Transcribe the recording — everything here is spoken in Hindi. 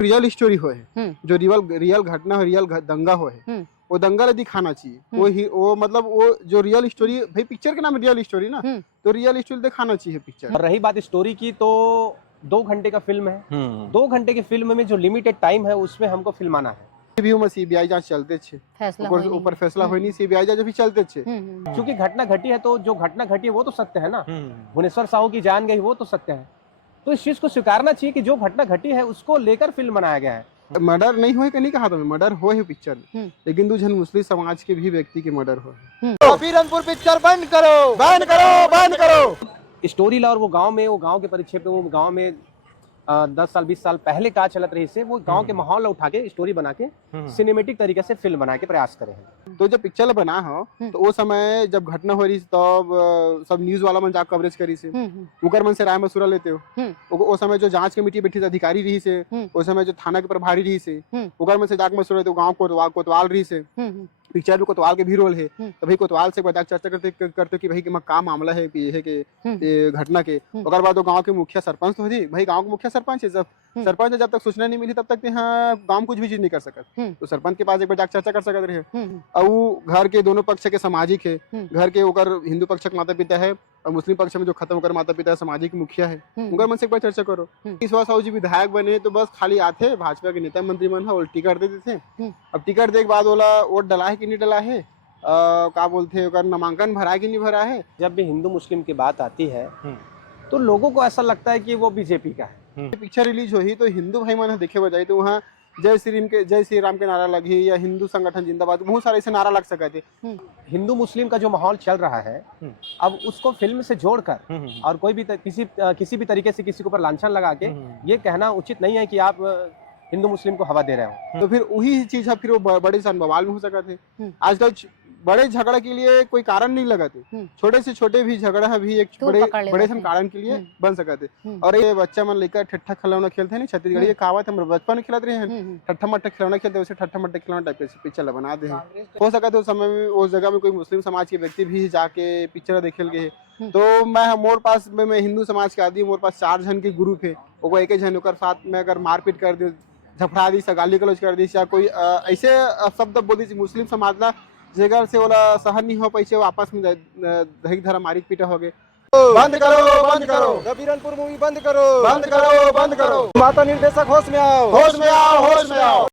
रियल स्टोरी हो है, जो रियल घटना हो, रियल दंगा हो है, वो दंगा ला दिखाना चाहिए। वो मतलब वो जो रियल स्टोरी, भाई पिक्चर के नाम रियल स्टोरी ना, तो रियल स्टोरी दिखाना चाहिए पिक्चर। और रही बात स्टोरी की, तो 2 घंटे का फिल्म है। 2 घंटे की फिल्म में जो लिमिटेड टाइम है उसमें हमको फिल्माना है। सीबीआई जांच चलते छे, ऊपर फैसला होई नहीं, सीबीआई जांच भी चलते छे। क्योंकि घटना घटी है, तो जो घटना घटी है वो तो सत्य है ना। भुवनेश्वर साहू की जान गई वो तो सत्य है। तो इस चीज को स्वीकारना चाहिए कि जो घटना घटी है उसको लेकर फिल्म बनाया गया है। मर्डर नहीं होए का नहीं कहा था मैं, मर्डर हो है पिक्चर में, लेकिन दो जन मुस्लिम समाज के भी व्यक्ति के मर्डर हो। बीरनपुर पिक्चर बंद करो, बंद करो, बंद करो। स्टोरी ला, और वो गांव के परिप्रेक्ष्य पे, वो गांव में 10 साल 20 साल पहले का चलत रही से, वो गांव के माहौल ला उठा के स्टोरी बना के सिनेमेटिक तरीके से फिल्म बना के प्रयास करे हैं। तो जब पिक्चर बना हो तो वो समय जब घटना हो रही तब सब न्यूज वाला मन जाके कवरेज करी से, उकर मन से राय मशुरा लेते हो। वो समय जो जांच कमेटी बैठी अधिकारी रही से, उस समय जो थाना के प्रभारी रही से, उकर मन से जाके मशुरा लेते, गाँव कोतवाल रही से। पिक्चर में कोतवाल के भी रोल है, तो भाई कोतवाल से बता चर्चा करते कि भाई का मामला है ये के घटना के। ओकर बाद गांव के मुखिया सरपंच तो थी, भाई गांव के मुखिया सरपंच है, सरपंच जब तक सूचना नहीं मिली तब तक हाँ गांव कुछ भी चीज नहीं कर सकत। तो सरपंच के पास एक बार जाकर चर्चा कर सकते रहे। और घर के दोनों पक्ष के सामाजिक है, घर के ओकर हिंदू पक्ष के माता पिता है और मुस्लिम पक्ष में जो खत्म होकर माता पिता है, सामाजिक मुखिया है, उनका मन से एक बार चर्चा करो। ईश्वर साहू जी विधायक बने तो बस खाली आते भाजपा के नेता मंत्री मन है, टिकट दे देते। अब टिकट दे के बाद बोला वोट डला है कि नहीं डला है, क्या बोलते हैं, नामांकन भरा है कि नहीं भरा है। जब भी हिंदू मुस्लिम की बात आती है तो लोगों को ऐसा लगता है कि वो बीजेपी का है। पिक्चर रिलीज हुई तो हिंदू भाई मन देखे बजाई तो वहाँ जय श्री राम के नारा लगी या हिंदू संगठन जिंदाबाद, बहुत सारे ऐसे नारा लग सके थे। हिंदू मुस्लिम का जो माहौल चल रहा है, अब उसको फिल्म से जोड़कर और कोई भी किसी भी तरीके से किसी के ऊपर लांछन लगा के ये कहना उचित नहीं है कि आप हिंदू मुस्लिम को हवा दे रहे हो। तो फिर वही चीज है, फिर वो बड़े सन बवाल में हो सका थे। आजकल बड़े झगड़ा के लिए कोई कारण नहीं लगा थे, छोटे से छोटे भी झगड़ा भी एक बड़े सन कारण के लिए बन सका थे। और ये बच्चा मन लेकर ठट्ठा खिलौना खेलते हैं, छत्तीसगढ़ी ये कहावत हम बचपन में खिलाते रहे हैं, ठट्ठा मट्टा खिलौना खेलते, वैसे ठट्ठा मट्टा खिलौना टाइप के पिक्चर बना दे। हो सका तो उस समय में उस जगह में कोई मुस्लिम समाज के व्यक्ति भी जाके पिक्चर देखे गए। तो मैं मोर पास मैं हिंदू समाज के आदमी, मोर पास 4 जन के ग्रुप है, वो एक जन होकर साथ में अगर मारपीट कर दे, झफड़ा दी, गाली गलौज कर दी, या कोई ऐसे शब्द बोल दी मुस्लिम समाज ला जगह से वाला सहन नहीं हो पैसे, आपस में दही धरा मारी पीटा हो गए। बंद करो, बंद करो। बीरनपुर मूवी बंद करो, बंद करो, बंद करो। माता निर्देशक होश में आओ, होश में आओ, होश में आओ।